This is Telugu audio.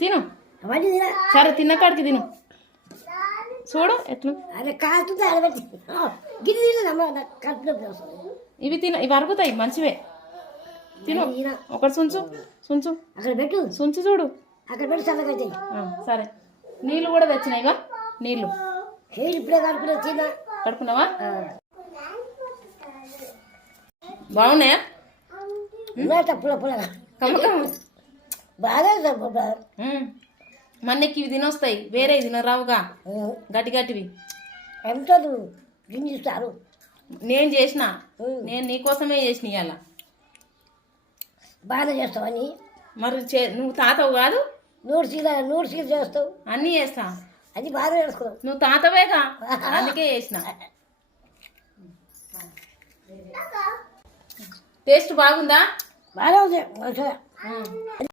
తిను సరే తిన్న కాడికి తిను చూడు ఎట్లా ఇవి తిన ఇవి అరుగుతాయి మంచివే తిను ఒకటి సుంచు సుంచు అక్కడ పెట్టు సుంచు చూడు అక్కడ పెట్టు చల్లగా సరే నీళ్ళు కూడా తెచ్చినాయిగా నీళ్ళు ఇప్పుడే కడుపులో తిన్నా కడుపున్నావా బాగున్నాయా పుల్ల పుల్లగా కమ్మకం బాగా మన్నెక్కి ఇవి తినొస్తాయి వేరే తినరావుగా గట్టి గట్టివి ఎంత గింజిస్తారు నేను చేసిన నేను నీకోసమే చేసిన ఇవాళ బాగా చేస్తావని మరి నువ్వు తాతవు కాదు 100 సీలు చేస్తావు అన్నీ చేస్తా అది బాగా చేసుకున్నావు నువ్వు తాతవేగా అందుకే చేసిన టేస్ట్ బాగుందా బాగా ఉంది